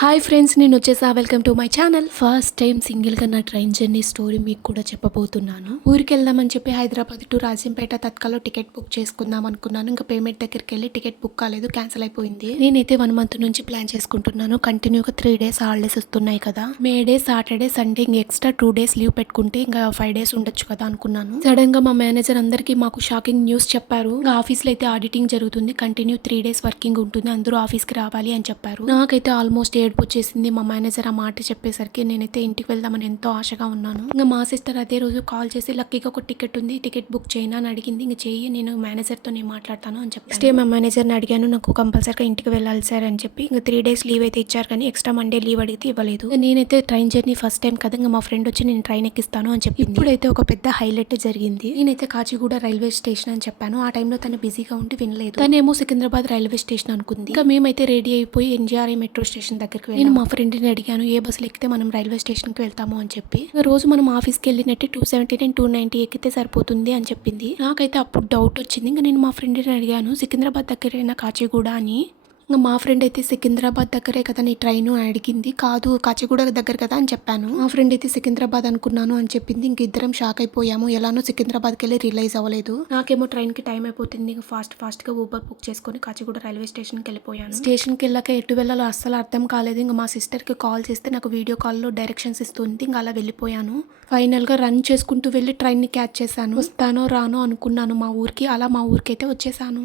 Hi friends, నేను వచ్చేసా. Welcome to my channel. First time సింగిల్గా నా ట్రైన్ జర్నీ స్టోరీ మీకు కూడా చెప్పబోతున్నాను. ఊరికి వెళ్దామని చెప్పి హైదరాబాద్ టు రాజంపేట తత్కాలో టికెట్ బుక్ చేసుకుందాం అనుకున్నాను. ఇంకా పేమెంట్ దగ్గరికి వెళ్ళి టికెట్ బుక్ కాలేదు, క్యాన్సిల్ అయిపోయింది. నేనైతే 1 మంత్ నుంచి ప్లాన్ చేసుకుంటున్నాను. కంటిన్యూగా 3 డేస్ హాలిడేస్ వస్తున్నాయి కదా, మేడే, సాటర్డే, సండే ఇంక ఎక్స్ట్రా 2 డేస్ లీవ్ పెట్టుకుంటే ఇంకా 5 డేస్ ఉండొచ్చు కదా అనుకున్నాను. సడన్ గా మా మేనేజర్ అందరికీ మాకు షాకింగ్ న్యూస్ చెప్పారు. ఆఫీస్ లో అయితే ఆడిటింగ్ జరుగుతుంది, కంటిన్యూ 3 డేస్ వర్కింగ్ ఉంటుంది, అందరూ ఆఫీస్ కి రావాలి అని చెప్పారు. నాకైతే ఆల్మోస్ట్ ఏడుపు వచ్చేసింది. మా మేనేజర్ ఆ మాట చెప్పేసరికి నేనైతే ఇంటికి వెళ్దామని ఎంతో ఆశగా ఉన్నాను. ఇంకా మా సిస్టర్ అదే రోజు కాల్ చేసి లక్కీగా ఒక టికెట్ ఉంది, టికెట్ బుక్ చేయనా అని అడిగింది. ఇంకా చెయ్యి, నేను మేనేజర్తో నేను మాట్లాడతాను అని చెప్పి నెక్స్ట్ డే మా మేనేజర్ని అడిగాను. నాకు కంపల్సరీగా ఇంటికి వెళ్ళాలి సార్ అని చెప్పి. ఇంకా 3 డేస్ లీవ్ అయితే ఇచ్చారు, కానీ ఎక్స్ట్రా మండే లీవ్ అడిగితే ఇవ్వలేదు. నేనైతే ట్రైన్ జర్నీ ఫస్ట్ టైం కదా, ఇంకా మా ఫ్రెండ్ వచ్చి నేను ట్రైన్ ఎక్కిస్తాను అని చెప్పి ఇప్పుడైతే ఒక పెద్ద హైలైట్ జరిగింది. నేనైతే కాచిగూడ రైల్వే స్టేషన్ అని చెప్పాను. ఆ టైంలో తను బిజీగా ఉండి వినలేదు. తనేమో సికింద్రాబాద్ రైల్వే స్టేషన్ అనుకుంది. ఇంకా మేమైతే రెడీ అయిపోయి ఎన్జీఆర్ఐ మెట్రో స్టేషన్ దగ్గరికి వెళ్ళి మా ఫ్రెండ్ని అడిగాను ఏ బస్సులు ఎక్కితే మనం రైల్వే స్టేషన్కి వెళ్తాము అని చెప్పి. రోజు మనం ఆఫీస్కి వెళ్ళినట్టు 279, 290 ఎక్కితే సరిపోతుంది అని చెప్పింది. నాకైతే అప్పుడు డౌట్ వచ్చింది. ఇంకా నేను మా ఫ్రెండ్ని అడిగాను సికింద్రాబాద్ దగ్గరైనా కాచిగూడ అని. ఇంకా మా ఫ్రెండ్ అయితే సికింద్రాబాద్ దగ్గరే కదా నీ ట్రైన్ అడిగింది. కాదు, కాచిగూడ దగ్గర కదా అని చెప్పాను. మా ఫ్రెండ్ అయితే సికింద్రాబాద్ అనుకున్నాను అని చెప్పింది. ఇంక ఇద్దరం షాక్ అయిపోయాము. ఎలానో సికింద్రాబాద్కి వెళ్ళి రిలైజ్ అవ్వలేదు. నాకేమో ట్రైన్కి టైం అయిపోతుంది. ఇంకా ఫాస్ట్గా ఊబర్ బుక్ చేసుకొని కాచిగూడ రైల్వే స్టేషన్కి వెళ్ళిపోయాను. స్టేషన్కి వెళ్ళాక ఎటు వెళ్ళాలో అస్సలు అర్థం కాలేదు. ఇంకా మా సిస్టర్కి కాల్ చేస్తే నాకు వీడియో కాల్లో డైరెక్షన్స్ ఇస్తుంది. ఇంకా అలా వెళ్ళిపోయాను. ఫైనల్గా రన్ చేసుకుంటూ వెళ్ళి ట్రైన్ని క్యాచ్ చేశాను. వస్తానో రానో అనుకున్నాను మా ఊరికి. అలా మా ఊరికి అయితే వచ్చేసాను.